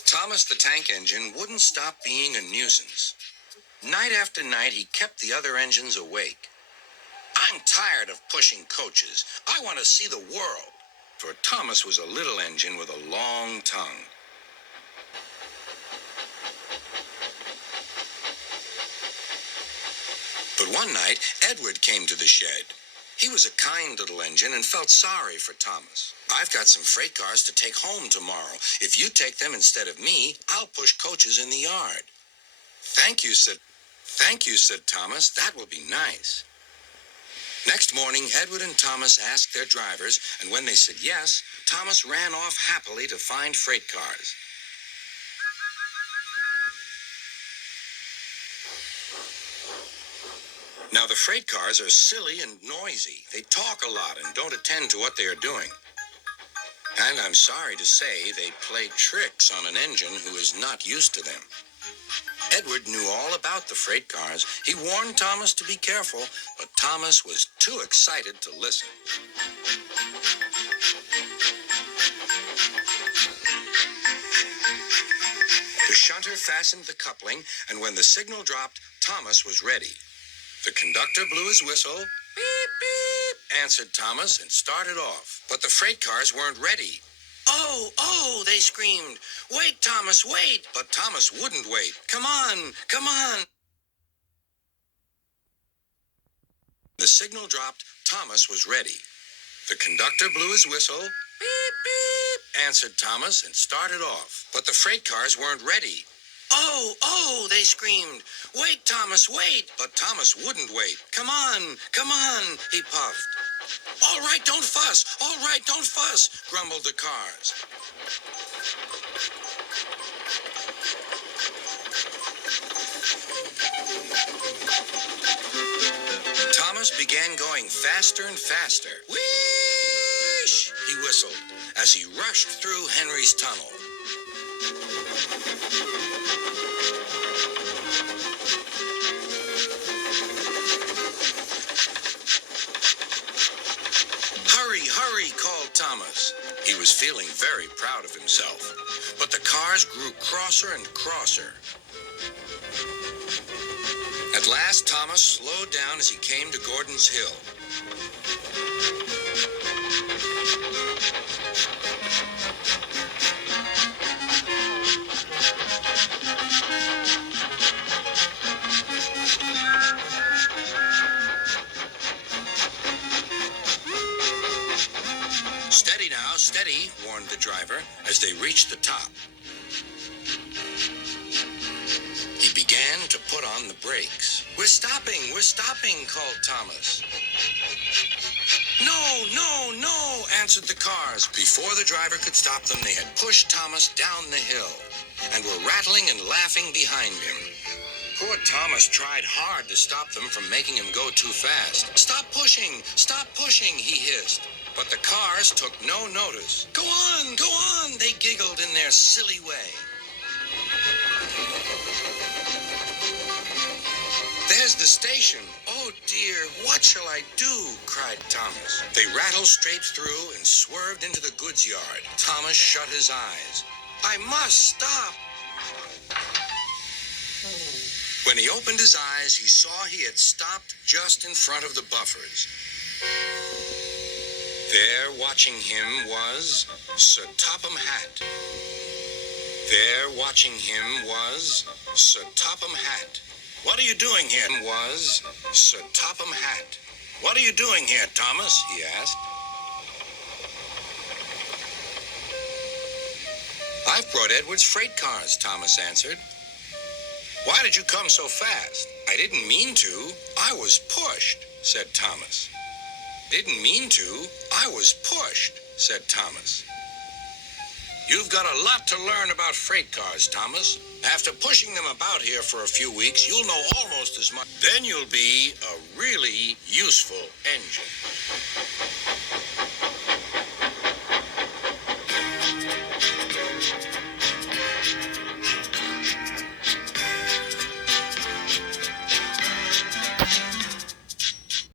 Thomas the Tank Engine wouldn't stop being a nuisance. Night after night, he kept the other engines awake. I'm tired of pushing coaches. I want to see the world. For Thomas was a little engine with a long tongue. But one night, Edward came to the shed. He was a kind little engine and felt sorry for Thomas. I've got some freight cars to take home tomorrow. If you take them instead of me, I'll push coaches in the yard. Thank you, said Thomas. That will be nice. Next morning, Edward and Thomas asked their drivers, and when they said yes, Thomas ran off happily to find freight cars. Now, the freight cars are silly and noisy. They talk a lot and don't attend to what they are doing. And I'm sorry to say they play tricks on an engine who is not used to them. Edward knew all about the freight cars. He warned Thomas to be careful, but Thomas was too excited to listen. The shunter fastened the coupling, and when the signal dropped, Thomas was ready. The conductor blew his whistle. Beep, beep, answered Thomas, and started off. But the freight cars weren't ready. Oh, they screamed. Wait, Thomas, wait. But Thomas wouldn't wait. Come on. The signal dropped. Thomas was ready. The conductor blew his whistle. Beep, beep, answered Thomas, and started off. But the freight cars weren't ready. Oh, they screamed. Wait, Thomas, wait. But Thomas wouldn't wait. Come on, he puffed. All right, don't fuss, grumbled the cars. Thomas began going faster and faster. Whoosh, he whistled as he rushed through Henry's tunnel. Hurry, called Thomas. He was feeling very proud of himself. But the cars grew crosser and crosser. At last, Thomas slowed down as he came to Gordon's Hill. Steady now, steady, warned the driver as they reached the top. He began to put on the brakes. We're stopping, called Thomas. No, answered the cars. Before the driver could stop them, they had pushed Thomas down the hill and were rattling and laughing behind him. Poor Thomas tried hard to stop them from making him go too fast. Stop pushing, he hissed. But the cars took no notice. Go on, they giggled in their silly way. There's the station. Oh dear, what shall I do? Cried Thomas. They rattled straight through and swerved into the goods yard. Thomas shut his eyes. I must stop. When he opened his eyes, he saw he had stopped just in front of the buffers. There, watching him, was Sir Topham Hatt. There, watching him, was Sir Topham Hatt. What are you doing here? Was Sir Topham Hatt. What are you doing here, Thomas? He asked. I've brought Edward's freight cars, Thomas answered. Why did you come so fast? I didn't mean to. I was pushed, said Thomas. Didn't mean to. I was pushed, said Thomas. You've got a lot to learn about freight cars, Thomas. After pushing them about here for a few weeks, you'll know almost as much. Then you'll be a really useful engine.